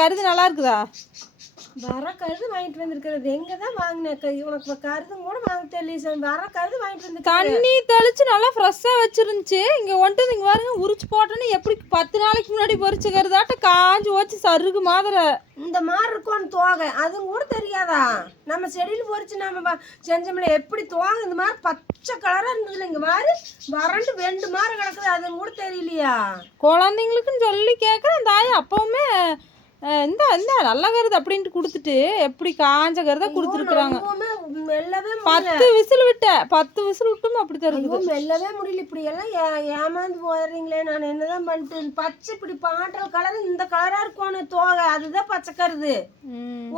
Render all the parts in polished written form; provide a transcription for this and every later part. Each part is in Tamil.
கருது நல்லா இருக்குதா? வர கருது வாங்கிட்டு வந்திருக்கிறது. எங்கே தான் வாங்கினேன்? உனக்கு கருதும் கூட வாங்க தெரியல. வர கருது வாங்கிட்டு வந்து தண்ணி தெளிச்சு நல்லா ஃப்ரெஷ்ஷாக வச்சிருந்துச்சு. இங்கே வந்துட்டு இங்கே பாருங்க, உரிச்சு போட்டோன்னு எப்படி 10 நாளைக்கு முன்னாடி பொறிச்ச கருதாட்ட காஞ்சி வச்சு சருகு மாதிரி இந்த மாதிரி இருக்கும்னு தோகை. அதுவும் கூட தெரியாதா? நம்ம செடியில் பொறிச்சு நம்ம செஞ்சோம்ல எப்படி தோகை இந்த மாதிரி பச்சை கலராக இருந்ததுல இங்கே மாதிரி வறண்டு வெண்டு மாதிரி கிடக்குது. அதுவும் கூட தெரியலையா? குழந்தைங்களுக்குன்னு சொல்லி கேட்குறேன். அந்த ஆயா அப்பவுமே இந்த இந்த நல்ல கருது அப்படின்ட்டு கொடுத்துட்டு எப்படி காஞ்ச கருதை கொடுத்துருக்குறாங்க. மெல்லவே 10 விசில் விட்டேன். 10 விசில் விட்டும் அப்படி தருது. மெல்லவே முடியல. இப்படி எல்லாம் ஏமாந்து போயிடுறீங்களே. நான் என்னதான் பண்ணிட்டு பச்சை இப்படி பாண்டல் கலர் இந்த கலரா இருக்கும்னு தோகை. அதுதான் பச்சை கருது.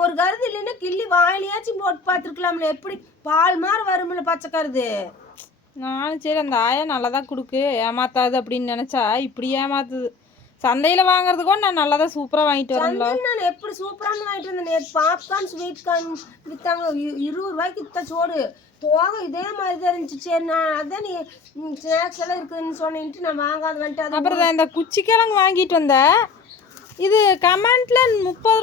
ஒரு கருது இல்லைன்னா கிள்ளி வாயிலையாச்சும் போட்டு பார்த்துருக்கலாம்ல. எப்படி பால் மாதிரி வரும்ல பச்சை கருது. நானும் சரி அந்த ஆயா நல்லா தான் கொடுக்கு, ஏமாத்தாது அப்படின்னு நினச்சா இப்படி ஏமாத்துது. சந்தையில் வாங்குறது கூட நான் நல்லா தான் சூப்பராக வாங்கிட்டு வரேன்ல. நான் எப்படி சூப்பரானு வாங்கிட்டு வந்தேன். நேற்று பாப்கார்ன் ஸ்வீட் கார்ன் விற்றாங்க. 20 ரூபாய்க்கு விற்ற சோடு தோகை இதே மாதிரி தான் இருந்துச்சு. சரி நான் அதான் நீ ஸ்நாக்ஸ் எல்லாம் இருக்குதுன்னு சொன்னிட்டு நான் வாங்காத வந்துட்டு. அப்புறம் இந்த குச்சிக்கிழங்கு வாங்கிட்டு வந்தேன். இது கமெண்ட்ல 30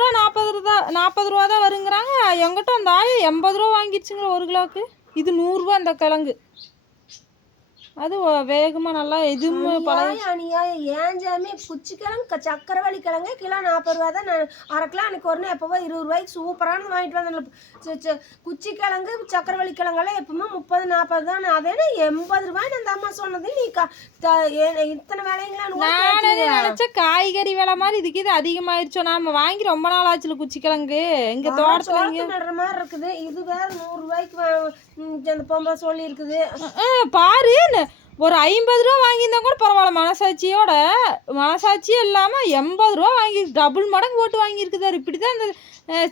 ரூபா 40 ரூபா தான் வருங்கிறாங்க. எங்கிட்ட அந்த ஆயா 80 ரூபா வாங்கிடுச்சுங்க ஒரு கிலோவுக்கு. இது 100 ரூபா இந்த கிழங்கு. அது வேகமாக நல்லா எதுவும் அநியாயம். ஏஞ்சாமே குச்சிக்கிழங்கு சக்கரவள்ளி கிழங்கு கிலோ 40 ரூபா தான். நான் அரை கிலோ எனக்கு ஒன்று எப்போவோ 20 ரூபாய்க்கு சூப்பரானு வாங்கிட்டு வந்தேன். குச்சிக்கிழங்கு சக்கரவள்ளி கிழங்கெல்லாம் எப்பவுமே 30-40 தான். அதே 80 ரூபாய்னு அந்த அம்மா சொன்னது. நீ இத்தனை வேலைங்களான்னு நினைச்ச காய்கறி விலை மாதிரி இதுக்கு இது அதிகமாயிருச்சோ. நாம வாங்கி ரொம்ப நாள் ஆச்சுல குச்சிக்கிழங்கு. எங்க தோட்டத்துல நடுற மாதிரி இருக்குது. இது வேற 100 ரூபாய்க்கு அந்த பொம்பளை சொல்லி இருக்குது. பாரு ஒரு 50 ரூபா வாங்கியிருந்தா கூட பரவாயில்ல. மனசாட்சியே இல்லாமல் 80 ரூபா வாங்கி டபுள் மடங்கு போட்டு வாங்கியிருக்குதாரு. இப்படி தான் இந்த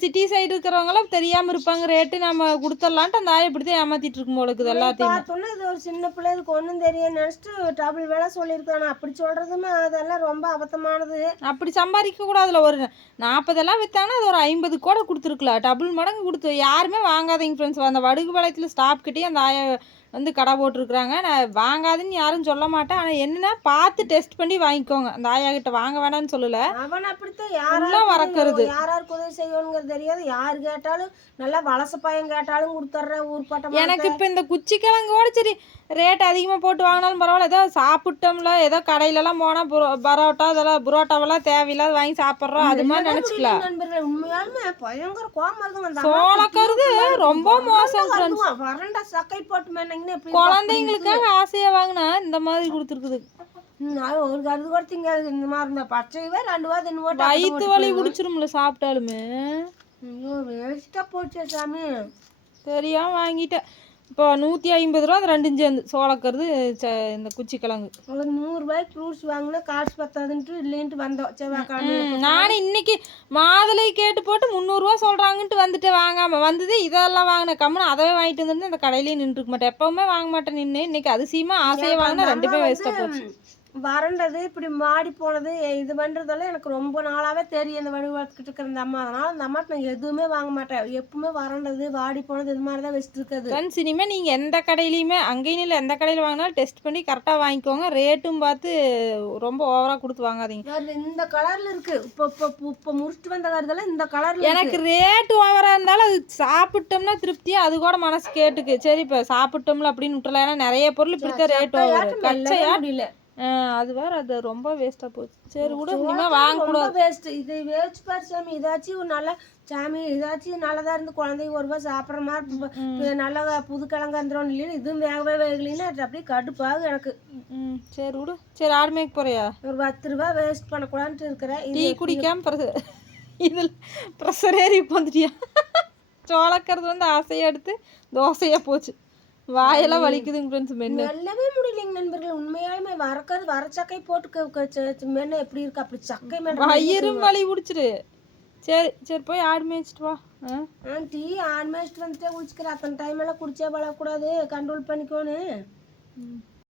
சிட்டி சைடு இருக்கிறவங்களாம் தெரியாமல் இருப்பாங்க. ரேட்டு நம்ம கொடுத்துடலான்ட்டு அந்த ஆயை இப்படி தான் ஏமாற்றிட்டு இருக்கும் போல இருக்குது எல்லாத்தையும். பார்த்தோன்னா இது ஒரு சின்ன பிள்ளை, இதுக்கு ஒன்றும் தெரியும் நினச்சிட்டு டபுள் வேலை சொல்லியிருக்காங்க. அப்படி சொல்கிறதுமே அதெல்லாம் ரொம்ப அபத்தமானது. அப்படி சம்பாதிக்க கூடாதுல. ஒரு 40 எல்லாம் விற்றாங்கன்னா அது ஒரு 50 கூட கொடுத்துருக்கலாம். டபுள் மடங்கு கொடுத்து யாருமே வாங்காதீங்க ஃப்ரெண்ட்ஸ். அந்த வடுகு பாளையத்தில் ஸ்டாப் கிட்டே அந்த ஆயை வந்து கடை போட்டிருக்குறாங்க. நான் வாங்காதுன்னு யாரும் சொல்ல மாட்டேன். ஆனால் என்னன்னா பார்த்து டெஸ்ட் பண்ணி வாங்கிக்கோங்க. அந்த ஆயா கிட்ட வாங்க வேணான்னு சொல்லலை. அவன் அப்படித்தான் யாரெல்லாம் வரக்கிறது. யாராருக்கு உதவி செய்யணுங்கிறது தெரியாது. யார் கேட்டாலும் நல்லா வளச பையன் கேட்டாலும் கொடுத்துட்றேன் ஊர்பட்டம். எனக்கு இப்போ இந்த குச்சிக்கிழங்கோட சரி ரேட் அதிகமாக போட்டு வாங்கினாலும் பரவாயில்ல. ஏதோ சாப்பிட்டோம்ல, ஏதோ கடையிலலாம் போனால் பரோட்டா இதெல்லாம் புரோட்டாவெல்லாம் தேவையில்லாத வாங்கி சாப்பிட்றோம். அது மாதிரி நினச்சிக்கலாம். நண்பர்கள் உண்மையாலுமே பயங்கர கோபம் இருக்குங்க. சோளக்கருது ரொம்ப மோசம். வறண்ட சக்கை போட்டு குழந்தைங்களுக்காக ஆசையாக வாங்கினா இந்த மாதிரி கொடுத்துருக்குது. ஒரு கருது கூட திங்காது. இந்த மாதிரி இருந்தா பச்சைவே 2 வாரம் தின்னு போட்டு வயிற்று வலி பிடிச்சிரும்ல சாப்பிட்டாலுமே. வேஸ்ட்டாக போச்சு சாமி. தெரியாம வாங்கிட்டேன். இப்போ 150 ரூபா அந்த 2 சேர்ந்து சோளக்கருது இந்த குச்சிக்கிழங்கு. ஒரு 100 ரூபாய்க்கு ஃப்ரூட்ஸ் வாங்கினா காசு பத்தாதுன்ட்டு இல்லைன்ட்டு வந்தோம். செவ்வாய்க்கிழமை நானும் இன்னைக்கு மாதுளை கேட்டு போட்டு 300 ரூபா சொல்கிறாங்கன்ட்டு வந்துட்டு வாங்காமல் வந்தது. இதெல்லாம் வாங்கின கம்முன்னு அதவே வாங்கிட்டு வந்து அந்த கடையிலேயே நின்றுக்க மாட்டேன். எப்போவுமே வாங்க மாட்டேன் நின்று. இன்னைக்கு அதிசயமாக ஆசையை வாங்கினா 2 பேர் வேஸ்ட்டாக போச்சு. வறண்டது இப்படி மாடி போனது இது பண்ணுறதெல்லாம் எனக்கு ரொம்ப நாளாகவே தெரியும். இந்த வடி வளர்த்துக்கிட்டு இருக்கிற அந்த அம்மா. அதனால் அந்த அம்மாட்ட நான் எதுவுமே வாங்க மாட்டேன். எப்பவுமே வறண்டது வாடி போனது இது மாதிரி தான் வச்சுட்டு இருக்குது. ஃப்ரெண்ட்ஸ் இனிமேல் நீங்கள் எந்த கடையிலையுமே அங்கேயும் இல்லை எந்த கடையில் வாங்கினாலும் டெஸ்ட் பண்ணி கரெக்டாக வாங்கிக்கோங்க. ரேட்டும் பார்த்து ரொம்ப ஓவராக கொடுத்து வாங்காதீங்க. இந்த கலரில் இருக்குது. இப்போ முடிச்சுட்டு வந்த கருதெல்லாம் இந்த கலரில். எனக்கு ரேட்டு ஓவராக இருந்தாலும் அது சாப்பிட்டோம்னா திருப்தியாக அது கூட மனசு கேட்டுக்கு. சரி இப்போ சாப்பிட்டோம்ல அப்படின்னு விட்டுலாம். ஏன்னா நிறைய பொருள் இப்படித்தான் ரேட் ஓவர் கச்சையா முடியல. அது வேற அது ரொம்ப வேஸ்ட்டாக போச்சு. சரி விட இனிமேல் வாங்கக்கூடாது. வேஸ்ட்டு. இது வேஸ்ட் பாரு சாமி. இதாச்சும் நல்லா சாமி இதாச்சும் நல்லதாக இருந்து குழந்தைங்க ஒரு ரூபா சாப்பிட்ற மாதிரி நல்லா புது கிழங்கு வந்துடும் இல்லைன்னு இதுவும் வேகவே வேகலைன்னா அப்படியே கடுப்பாகும் எனக்கு. சரி விடு. சரி ஆடு மேய்க்க போறியா? ஒரு 10 ரூபா வேஸ்ட் பண்ணக்கூடாதுன்ட்டு இருக்கிறேன். டீ குடிக்காம இதில் ப்ரெஷர் ஏறி வந்துட்டியா? சோளக்கருது வந்து ஆசையாக எடுத்து தோசையாக போச்சு. வாயெல்லாம் வலிக்குதுங்க ஃப்ரெண்ட்ஸ். மென்னு எல்லாமே முடியலைங்க நண்பர்கள். உண்மையாலுமே வரச்சக்கை போட்டு மென்னு எப்படி இருக்கு அப்படி சக்கை மென்னு வயிறும் வலி பிடிச்சிரு. சரி சரி போய் ஆடு மேய்ச்சிட்டு வா. டீ ஆடு மேய்ச்சிட்டு வந்துட்டே குடிச்சிக்கிறேன். அத்தனை டைம் எல்லாம் குடிச்சே பழகக்கூடாது. கண்ட்ரோல் பண்ணிக்கோன்னு.